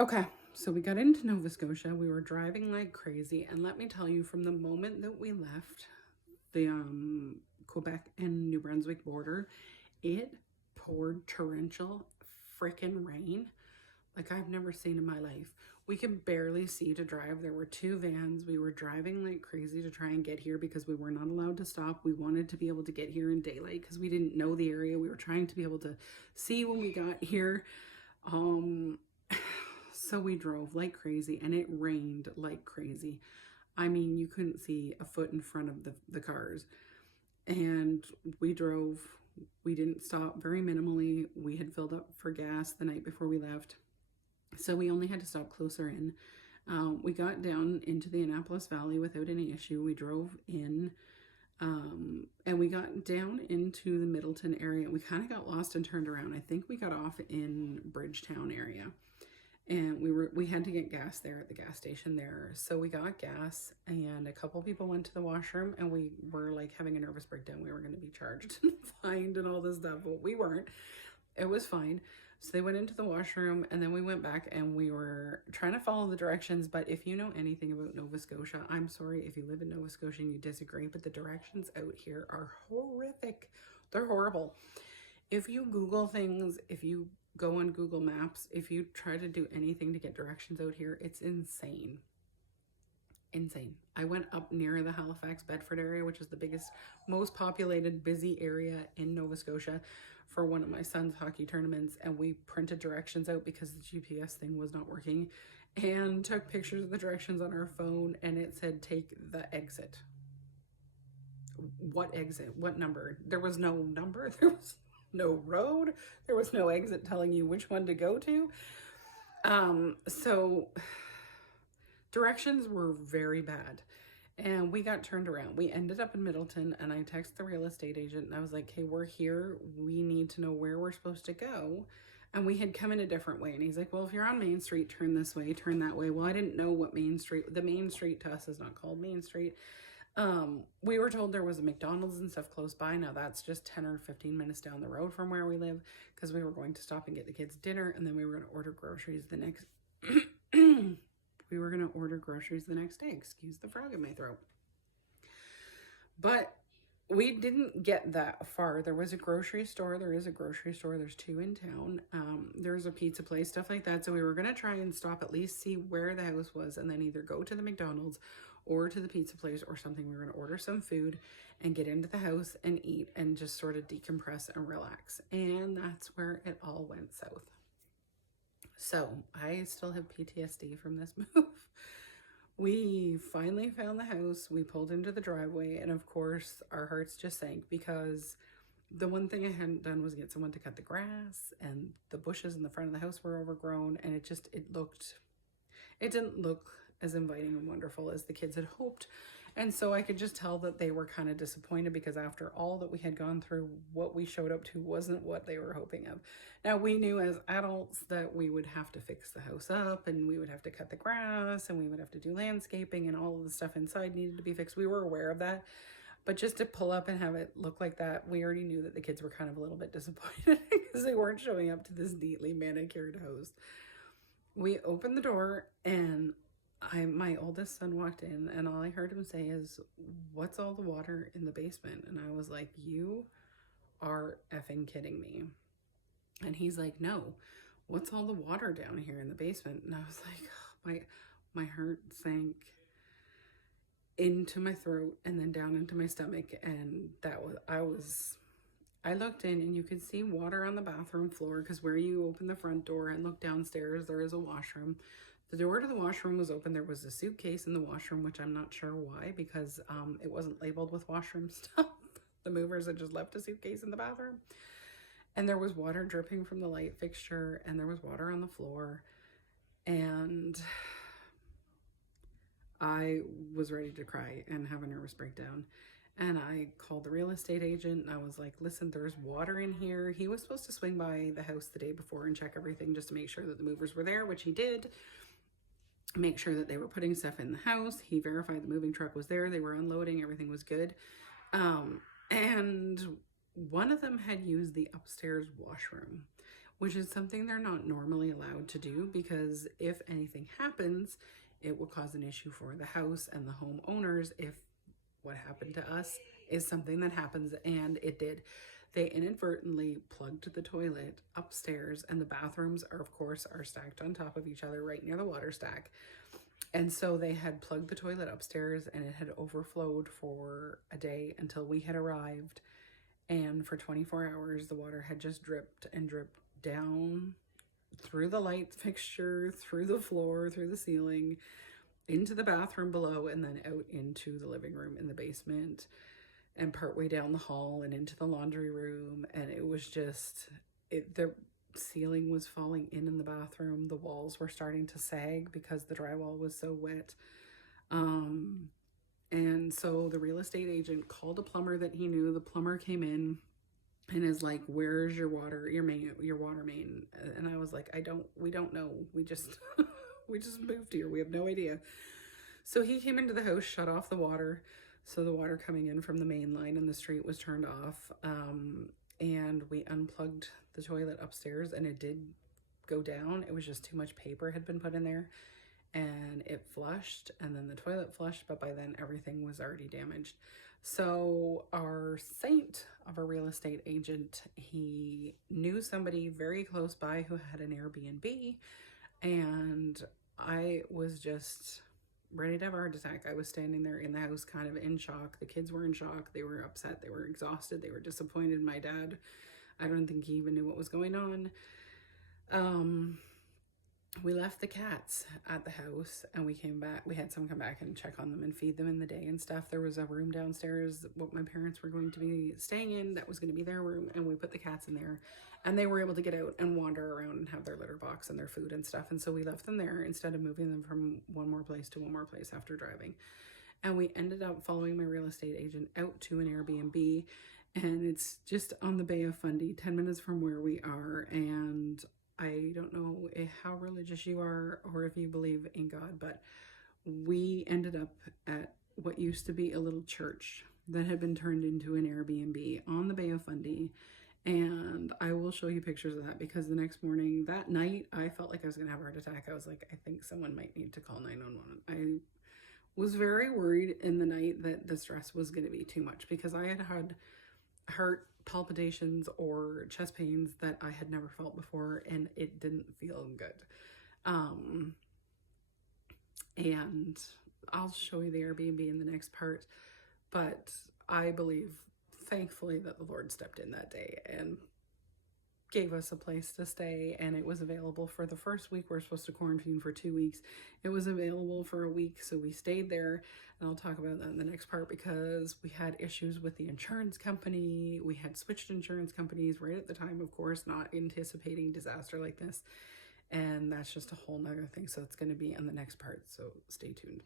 Okay, so we got into Nova Scotia. We were driving like crazy, and let me tell you, from the moment that we left the Quebec and New Brunswick border, it poured torrential freaking rain like I've never seen in my life. We could barely see to drive. There were two vans. We were driving like crazy to try and get here because we were not allowed to stop. We wanted to be able to get here in daylight because we didn't know the area. We were trying to be able to see when we got here. Um, so we drove like crazy and it rained like crazy. I mean, you couldn't see a foot in front of the cars. And we drove. We didn't stop very minimally. We had filled up for gas the night before we left. So we only had to stop closer in. We got down into the Annapolis Valley without any issue. We drove in and we got down into the Middleton area. We kind of got lost and turned around. I think we got off in Bridgetown area. And we had to get gas there at the gas station there. So we got gas and a couple people went to the washroom and we were like having a nervous breakdown. We were going to be charged and fined and all this stuff, but we weren't. It was fine. So they went into the washroom and then we went back and we were trying to follow the directions. But if you know anything about Nova Scotia, I'm sorry if you live in Nova Scotia and you disagree, but the directions out here are horrific. They're horrible. If you Google things, if you go on Google Maps, if you try to do anything to get directions out here, it's insane. Insane. I went up near the Halifax Bedford area, which is the biggest, most populated, busy area in Nova Scotia, for one of my son's hockey tournaments, and we printed directions out because the GPS thing was not working, and took pictures of the directions on our phone, and it said take the exit. What exit? What number? There was no number. There was no road. There was no exit telling you which one to go to. So directions were very bad. And we got turned around. We ended up in Middleton, and I texted the real estate agent and I was like, hey, we're here. We need to know where we're supposed to go. And we had come in a different way. And he's like, well, if you're on Main Street, turn this way, turn that way. Well, I didn't know what Main Street, the Main Street to us is not called Main Street. We were told there was a McDonald's and stuff close by. Now that's just 10 or 15 minutes down the road from where we live, because we were going to stop and get the kids dinner, and then we were going to order groceries the next we were going to order groceries the next day. Excuse the frog in my throat. But we didn't get that far. There was a grocery store. There is a grocery store. There's two in town. There's a pizza place, stuff like that. So we were going to try and stop, at least see where the house was, and then either go to the McDonald's or to the pizza place or something. We were going to order some food and get into the house and eat and just sort of decompress and relax. And that's where it all went south. So I still have PTSD from this move. We finally found the house. We pulled into the driveway, and of course our hearts just sank, because the one thing I hadn't done was get someone to cut the grass, and the bushes in the front of the house were overgrown, and it didn't look as inviting and wonderful as the kids had hoped. And so I could just tell that they were kind of disappointed, because after all that we had gone through, what we showed up to wasn't what they were hoping of. Now, we knew as adults that we would have to fix the house up, and we would have to cut the grass, and we would have to do landscaping, and all of the stuff inside needed to be fixed. We were aware of that. But just to pull up and have it look like that, we already knew that the kids were kind of a little bit disappointed because they weren't showing up to this neatly manicured house. We opened the door, and my oldest son walked in, and all I heard him say is, what's all the water in the basement? And I was like, you are effing kidding me. And he's like, no, what's all the water down here in the basement? And I was like, my heart sank into my throat and then down into my stomach. And I looked in, and you could see water on the bathroom floor, because where you open the front door and look downstairs, there is a washroom. The door to the washroom was open. There was a suitcase in the washroom, which I'm not sure why, because it wasn't labeled with washroom stuff. The movers had just left a suitcase in the bathroom. And there was water dripping from the light fixture, and there was water on the floor. And I was ready to cry and have a nervous breakdown. And I called the real estate agent, and I was like, listen, there's water in here. He was supposed to swing by the house the day before and check everything just to make sure that the movers were there, which he did. Make sure that they were putting stuff in the house. He verified the moving truck was there. They were unloading. Everything was good. And one of them had used the upstairs washroom, which is something they're not normally allowed to do, because if anything happens, it will cause an issue for the house and the homeowners if what happened to us is something that happens, and it did. They inadvertently plugged the toilet upstairs, and the bathrooms are, of course, are stacked on top of each other right near the water stack. And so they had plugged the toilet upstairs, and it had overflowed for a day until we had arrived. And for 24 hours, the water had just dripped and dripped down through the light fixture, through the floor, through the ceiling, into the bathroom below, and then out into the living room in the basement, and partway down the hall and into the laundry room. And it was just, the ceiling was falling in the bathroom. The walls were starting to sag because the drywall was so wet. And so the real estate agent called a plumber that he knew. The plumber came in and is like, "Where's your water main?" And I was like, we don't know. We just we just moved here. We have no idea. So he came into the house, shut off the water. So the water coming in from the main line in the street was turned off. And we unplugged the toilet upstairs, and it did go down. It was just too much paper had been put in there, and it flushed, and then the toilet flushed, but by then everything was already damaged. So our saint of a real estate agent, he knew somebody very close by who had an Airbnb, and I was just ready to have a heart attack. I was standing there in the house kind of in shock. The kids were in shock. They were upset. They were exhausted. They were disappointed. My dad, I don't think he even knew what was going on. We left the cats at the house, and we came back. We had someone come back and check on them and feed them in the day and stuff. There was a room downstairs, what my parents were going to be staying in, that was going to be their room, and we put the cats in there, and they were able to get out and wander around and have their litter box and their food and stuff. And so we left them there instead of moving them from one more place to one more place after driving. And we ended up following my real estate agent out to an Airbnb, and it's just on the Bay of Fundy, 10 minutes from where we are. And I don't know how religious you are or if you believe in God, but we ended up at what used to be a little church that had been turned into an Airbnb on the Bay of Fundy. And I will show you pictures of that, because the next morning, that night, I felt like I was going to have a heart attack. I was like, I think someone might need to call 911. I was very worried in the night that the stress was going to be too much, because I had had heart palpitations or chest pains that I had never felt before, and it didn't feel good. And I'll show you the Airbnb in the next part, but I believe, thankfully, that the Lord stepped in that day and gave us a place to stay, and it was available for the first week. We're supposed to quarantine for 2 weeks. It was available for a week, so we stayed there, and I'll talk about that in the next part, because we had issues with the insurance company. We had switched insurance companies right at the time, of course, not anticipating disaster like this, and that's just a whole nother thing. So it's going to be on the next part, so stay tuned.